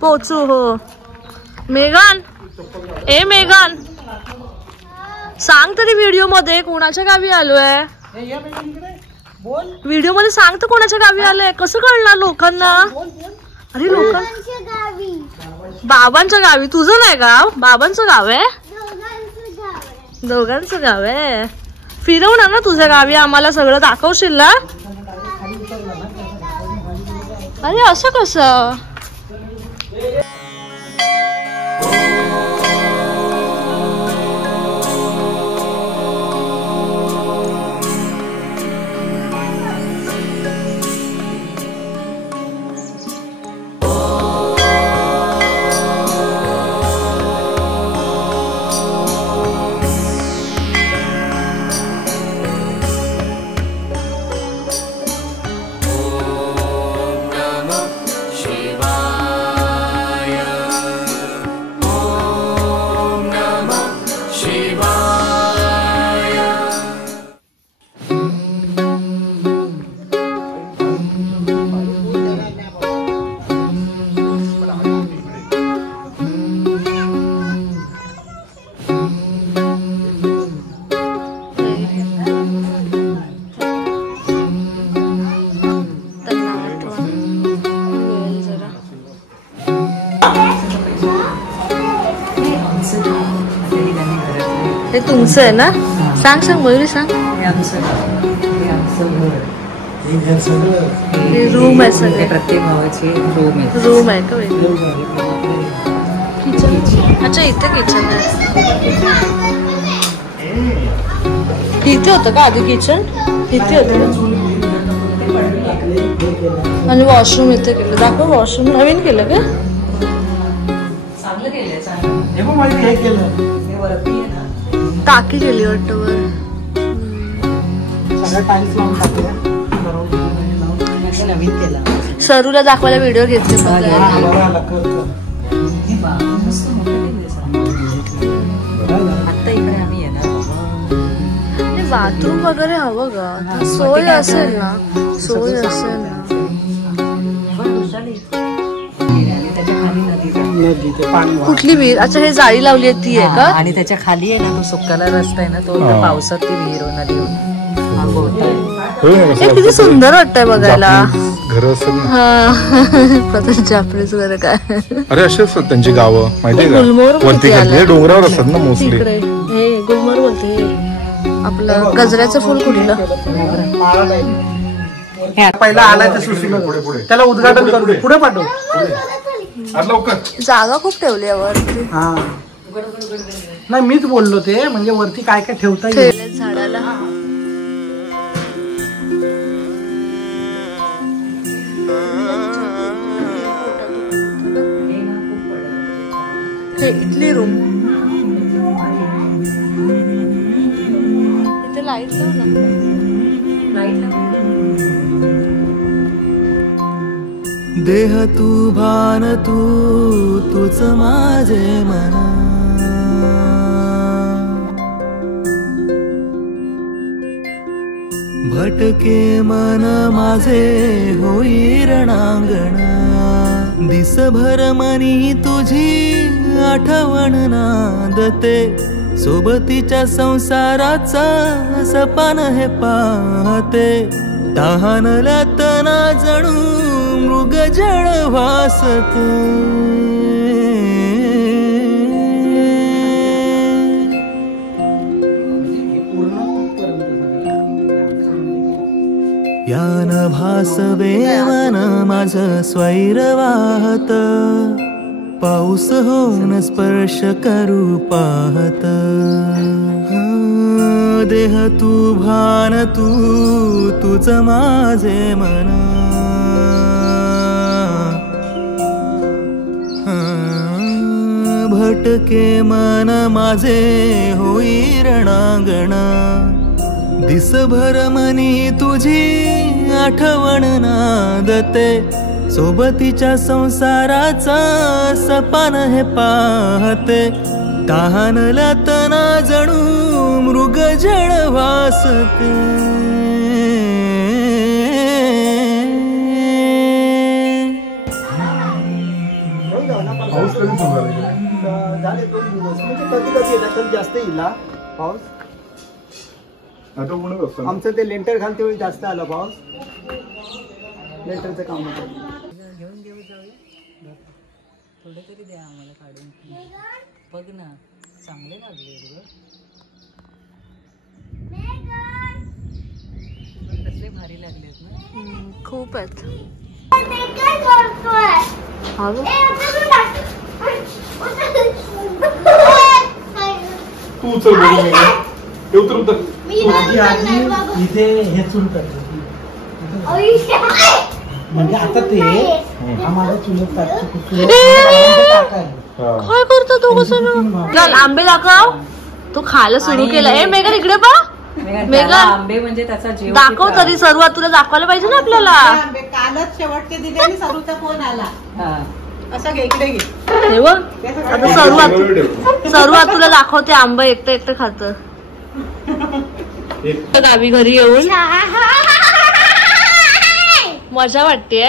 पोचू हो. मेघन ए मेघन सांग तरी व्हिडिओ मध्ये कोणाच्या गावी आलोय. व्हिडिओ मध्ये सांग तर कोणाच्या गावी आलोय. कसं कळणार लोकांना. अरे लोक बाबांच्या गावी. तुझं नाही गाव बाबांचं गाव आहे. दोघांचं गाव आहे. फिरवणार ना तुझ्या गावी आम्हाला सगळं दाखवशील ना. अरे असं कसं. हे तुमचं आहे ना. सांग सांग मयुरी सांग. रूम आहे सगळे. प्रत्येक भावाची रूम आहे. रूम आहे का किचन. अच्छा इथे किचन आहे. इथे होतं का आधी किचन. इथे होतं आणि वॉशरूम इथे केलं. दाखव वॉशरूम नवीन केलं का. चांगलं केलं. टाकी केली वाटतं वर. सरूला दाखवायला व्हिडिओ घेतले. बाथरूम वगैरे हवं ग. सोय असेल ना. सोय असेल ना. कुठली विहीर. अच्छा हे जाळी लावली आहे ती आहे का. आणि त्याच्या खाली आहे ना तो सुक्काला रस्ता आहे ना तो पावसात ती विहीर नदी होऊन. किती सुंदर वाटतंय बघायला. जापनीज घर काय. अरे असे असतात त्यांची गावं माहितीये का. डोंगरावर असतात ना मोस्टली. हे गुलमोहर बोलते. आपलं गजऱ्याचं फुल कुठलं. पहिला आलाय तर सुशील त्याला उद्घाटन करू. पुढे पाठव. जागा खूप ठेवली आहे वरती. हा नाही मीच बोललो ते म्हणजे वरती काय काय ठेवता येईल झाडाला. इथली रूम. इथे लाईट लाव ना. लाईट लाव. देह तू भान तू तुझ माझे मन. भटके मन माझे होई रणांगण. दिसभर मनी तुझी आठवण नांदते. सोबतीच्या संसाराचा सपान हे पाहते. तहानला तना जणू मृग जळ वासते. यान भासवे मन माझ स्वैर वाहत. पाऊस होऊन स्पर्श करू पाहत. देह तू भान तू तुझ माझे मन. भटके मन माझे होई रणांगण. दिसभर मनी तुझी आठवण नांदते. सोबतीच्या संसाराचा सपान हे पाहते. तहानला तना जणू मृग जळ वासते. पाऊस कधी सुरू झाला? झाले 2 दिवस म्हणजे कधी कधी येतात तर जास्त येईल पाऊस. आता उन्हात असतं आमचं ते लेंटर घालते वेळी जास्त आला पाऊस. लेंटरचं काम होतं. घेऊन जाऊया थोडे तरी द्या आम्हाला काढून. बघ ना चांगले लागले कसले भारी लागलेत ना. खूप आहेत. तू उचल बघून माझी आजी इथे हे सुरू करते म्हणजे आता ते हा माझा चुलत काय करतो तू कसं? चल आंबे दाखव. तू खायला सुरू केलं. ए मेघन इकडे पा. मेघन आंबे म्हणजे त्याचा जीव. दाखव तरी सर्वात तुला दाखवायला पाहिजे ना आपल्याला. कालच शेवटचे दिले आणि सरूचा फोन आला. असं घे इकडे घे. हे बघ आता सर्वात तुला दाखवते आंबा एकटं एकटं खात गावी घरी येऊन मजा वाटते.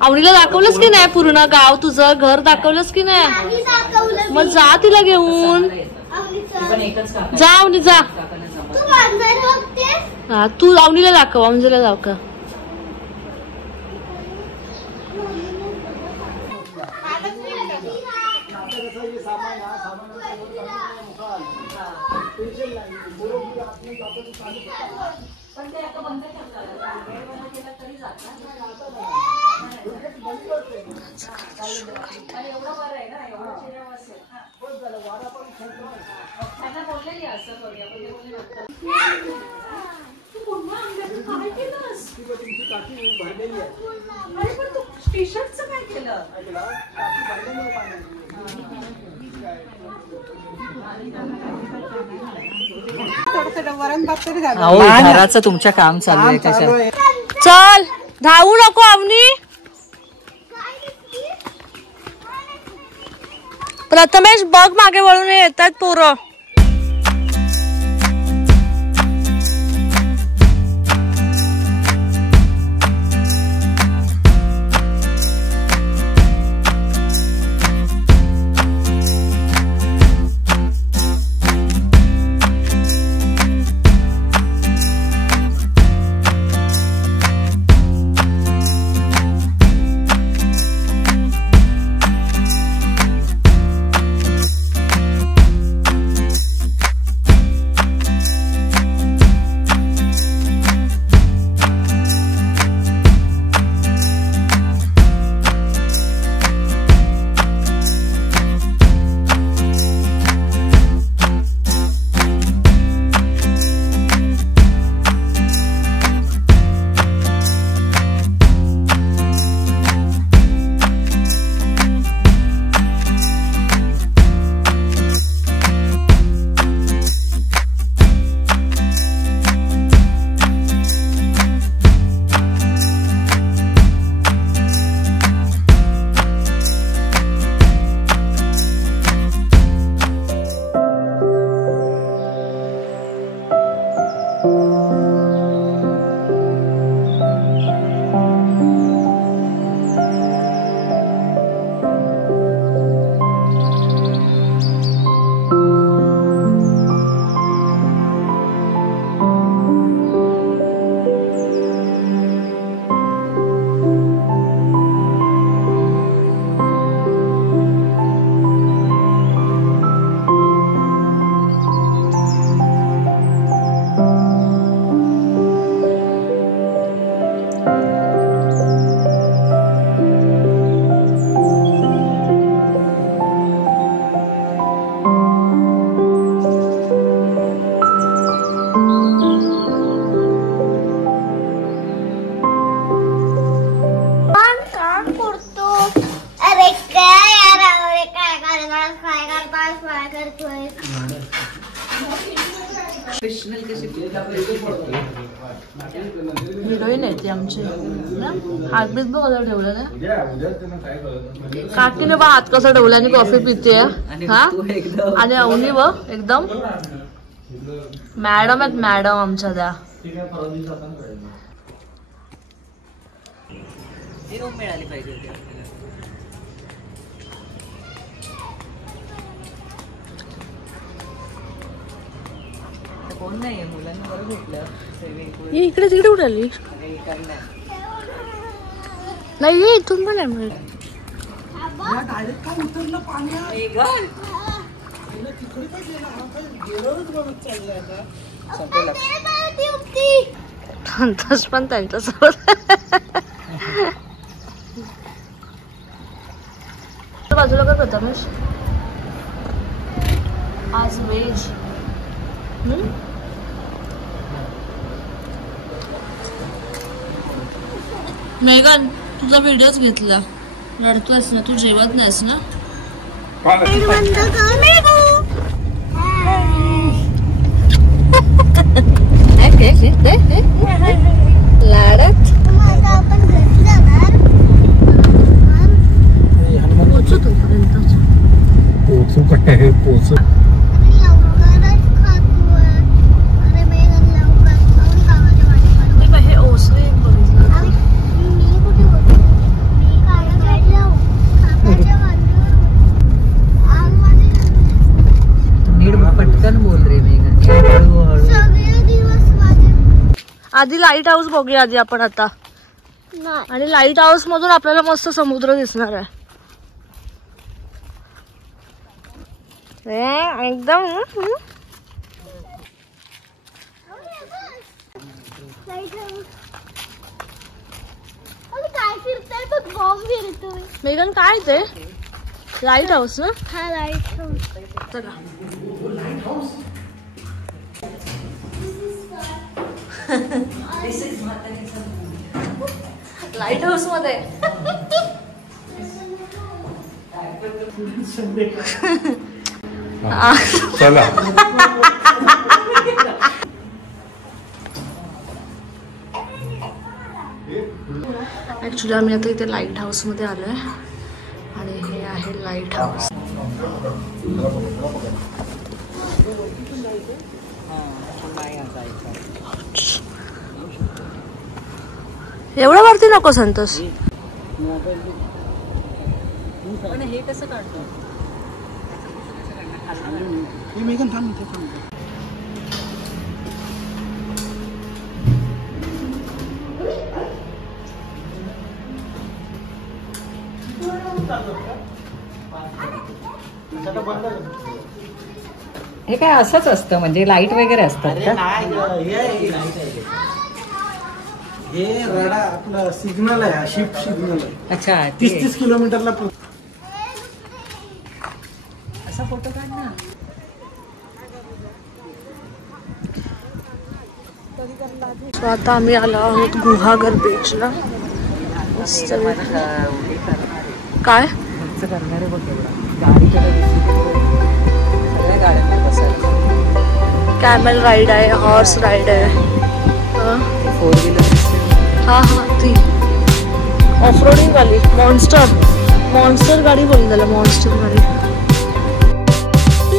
आवडीला दाखवलंस की नाही पूर्ण गाव तुझं घर दाखवलंस की नाही? मग जा तिला घेऊन जा. आवनी जा. हा तू आवनीला दाखव. आवनीला दाखव. वरण भात तरी झालं. अहो घराचं तुमच्या काम चालू आहे त्याच्यात. चल धावू नको अवनी. प्रथमेश बघ मागे वळून येतात पोरं. हिरोईन आहे ती आमची. हातबीत बघ कसं ठेवलं ना. काकीने बघ हात कसा ठेवला आणि कॉफी पिते. हा आणि अवनी बघ एकदम मॅडम आहेत मॅडम आमच्या त्या. मिळाली पाहिजे. कोण नाहीये मुलांना बरं भेटलं स्विमिंग पूल. ये इकडे तिकडे कुठे आली नाही ये इथून पण आहे मग डायरेक्ट का उतरलं पाण्यात मेघन तिकडे काय गेलोच बघत चाललंय आता. संतोष पण त्यांच्यासोबत बाजूला काय प्रथमेश आज व्हेज. मेघन तुझा व्हिडिओच घेतला रडतोयस ना तू जेवत नाहीस ना लाडत पोचू तोपर्यंत पोचू काय पोचू हे ओसो एक बघितलं नीट पटकन बोल रे मेघन हळूहळू. आधी लाईट हाऊस बघूया आधी आपण आता आणि लाईट हाऊस मधून आपल्याला मस्त समुद्र दिसणार आहे एकदम. मेघन काय ते लाईट हाऊस ना. हा लाईट हाऊस चला लाईट हाऊस मध्ये चला ऍक्च्युली आम्ही आता इथे लाईट हाऊस मध्ये आलोय आणि हे आहे लाईट हाऊस. एवढं वरती नको संतोष. पण हे कसं काढतो मेघन थांब इथे थांब. हे काय असंच असतं म्हणजे लाईट वगैरे असतात का? हे रडा आपलं सिग्नल आहे शिफ्ट सिग्नल आहे. अच्छा 30 किलोमीटरला असा फोटो काढ ना. आता आम्ही आलो आहोत गुहागर बीचला. मस्त काय करणारे बघ गाडीकडे सगळ्या गाड्यांना बसायला. कॅमल राईड आहे हॉर्स राईड आहे. 4 व्हीलर हा ती ऑफ रोडिंग वाली मॉन्स्टर गाडी बोल त्याला मॉन्स्टर गाडी.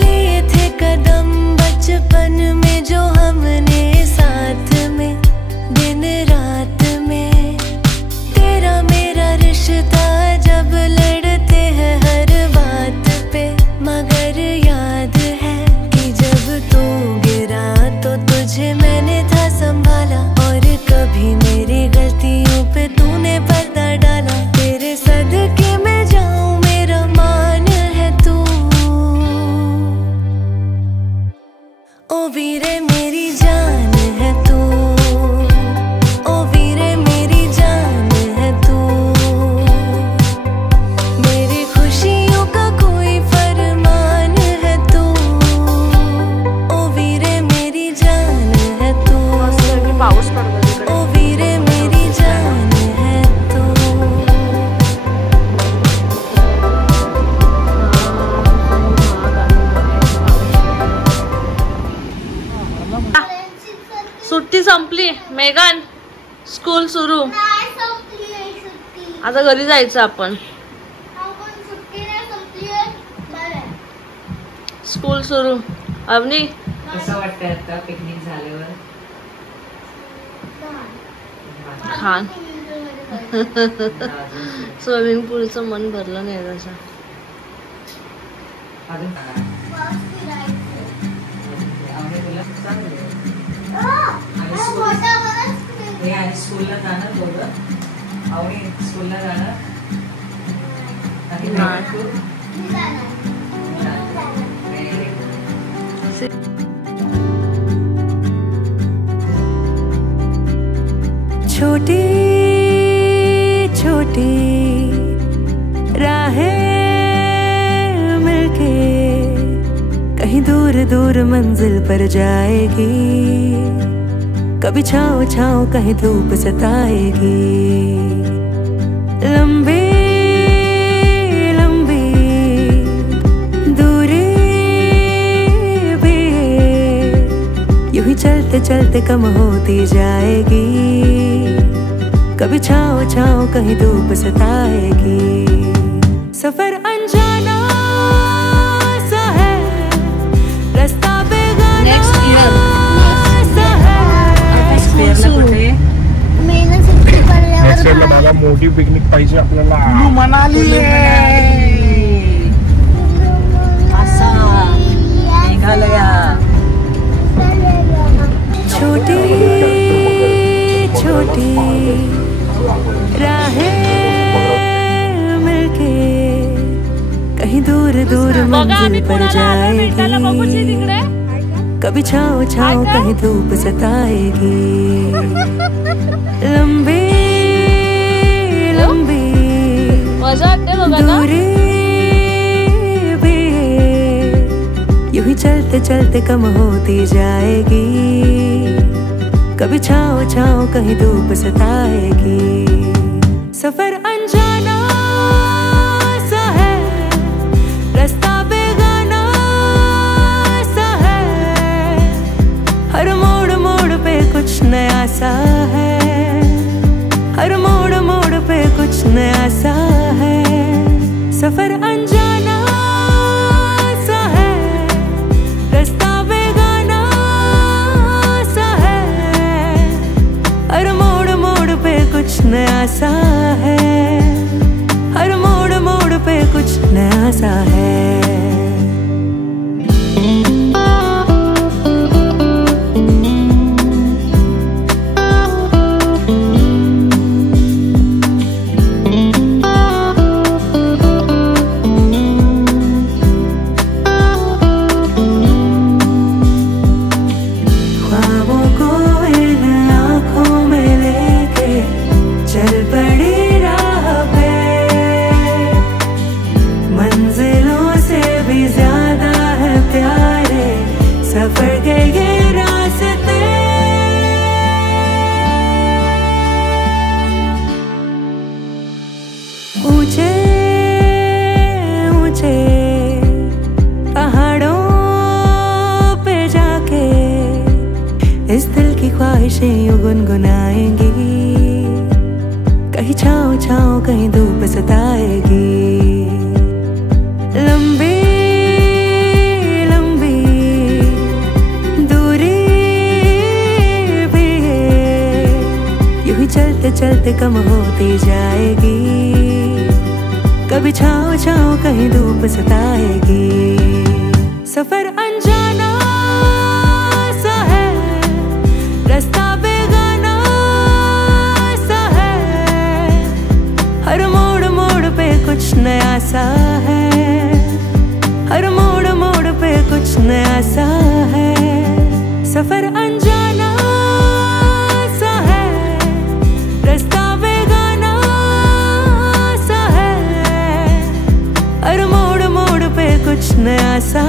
लिए थे कदम बचपन में जो हमने साथ में दिन रात में तेरा मेरा रिश्ता जब लड़ते हैं हर बात पे मगर याद है कि जब तू गिरा तो तुझे मैंने था संभाला और कभी मेरी गलतियों पे तूने पर्दा डाला. तेरे सदके में जाऊं मेरा मान है तू. ओ वीरे मेरी जान है तू. ओ वीरे मेरी जान है तू. मेरी खुशियों का कोई फरमान है तू. ओ वीरे मेरी जान है तू. पाऊस पडतो तिकडे. ओ वीरे मेरी जान है तू. सुट्टी संपली मेघन स्कूल सुरू आता घरी जायचं आपण. स्कूल सुरू. अवनी कसं वाटतंय आता पिकनिक झाल्यावर? खान स्विमिंग पूलचं मन भरलं नाही त्याच्या. अजून तुला चांगलं आणि स्कूलला जाणार दोघं. आवडी स्कूलला जाणार आणि छोटी छोटी राहें मिलके कहीं दूर दूर मंजिल पर जाएगी. कभी छाँव छाँव कहीं धूप सताएगी. लंबी लंबी दूरी भी यूं ही चलते चलते कम होती जाएगी. कभी छाँव छाँव कहीं धूप सताएगी. सफर अनजाना सा है, रास्ता बेगाना सा है. नेक्स्ट इयरला मला मोठी पिकनिक पाहिजे आपल्याला. मनाली मेघालया. छोटी छोटी राहें मिलके कहीं दूर दूर मंजिल पर जाएगी. कभी छाँव छाँव कहीं धूप सताएगी. लंबी लंबी दूरी भी यूं ही चलते चलते कम होती जाएगी. कभी छाँव छाँव कहीं धूप सताएगी. सफर अनजाना सा है, रास्ता बेगाना सा है. हर मोड़ मोड़ पे कुछ नया सा है. हर मोड़ मोड़ पे कुछ नया सा है. सफर अनजाना सा है, रास्ता बेगाना सा है. हर मोड़ मोड़ पे कुछ नया सा है. हर मोड़ मोड़ पे कुछ नया सा है. ऊंचे ऊंचे पहाड़ों पे जाके इस दिल की ख्वाहिशें यूं गुनगुनाएंगी. कहीं छाँव छाँव कहीं धूप सताएगी. लंबी लंबी दूरी भी यूं ही चलते चलते कम होती जाएगी. कभी छाँव छाँव कहीं धूप सताएगी. सफर अनजाना सा है, रास्ता बेगाना सा है. हर मोड़ मोड़ पे कुछ नया सा है. हर मोड़ मोड़ पे कुछ नया सा है. सफर अनजाना सा है, रास्ता बेगाना सा है. हर मोड़ मोड़ पे कुछ नया सा